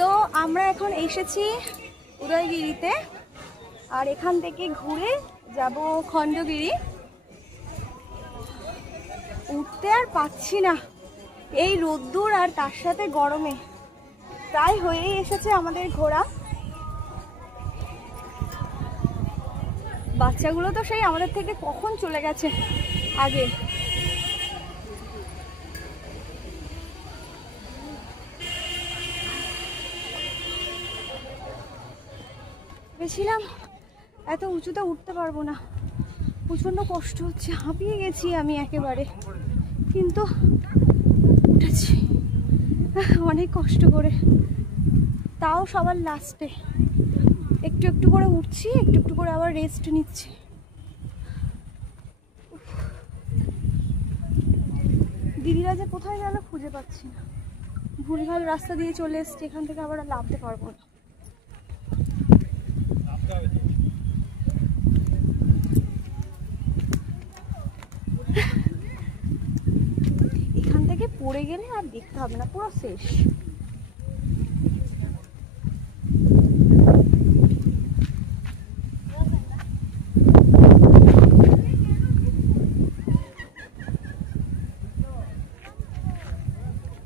তো আমরা এখন এসেছি উদয়গিরিতে, আর এখান থেকে ঘুরে যাব খণ্ডগিরি। উঠতে আর পাচ্ছি না, এই রোদ্দুর আর তার সাথে গরমে প্রায় হয়েই এসেছে আমাদের ঘোরা। বাচ্চাগুলো তো সেই আমাদের থেকে কখন চলে গেছে আগে। ভেবেছিলাম এত উঁচুতে উঠতে পারবো না, প্রচন্ড কষ্ট হচ্ছে, হাঁপিয়ে গেছি আমি একেবারে, কিন্তু উঠেছি অনেক কষ্ট করে, তাও সবার লাস্টে একটু একটু করে উঠছি, একটু একটু করে আবার রেস্ট নিচ্ছি। দিদিরা যে কোথায় গেল খুঁজে পাচ্ছি না, ভুলভাল রাস্তা দিয়ে চলে এসছি, এখান থেকে আবার নামতে পারবো না। এখান থেকে পড়ে গেলে আর দেখতে হবে না, পুরো শেষ।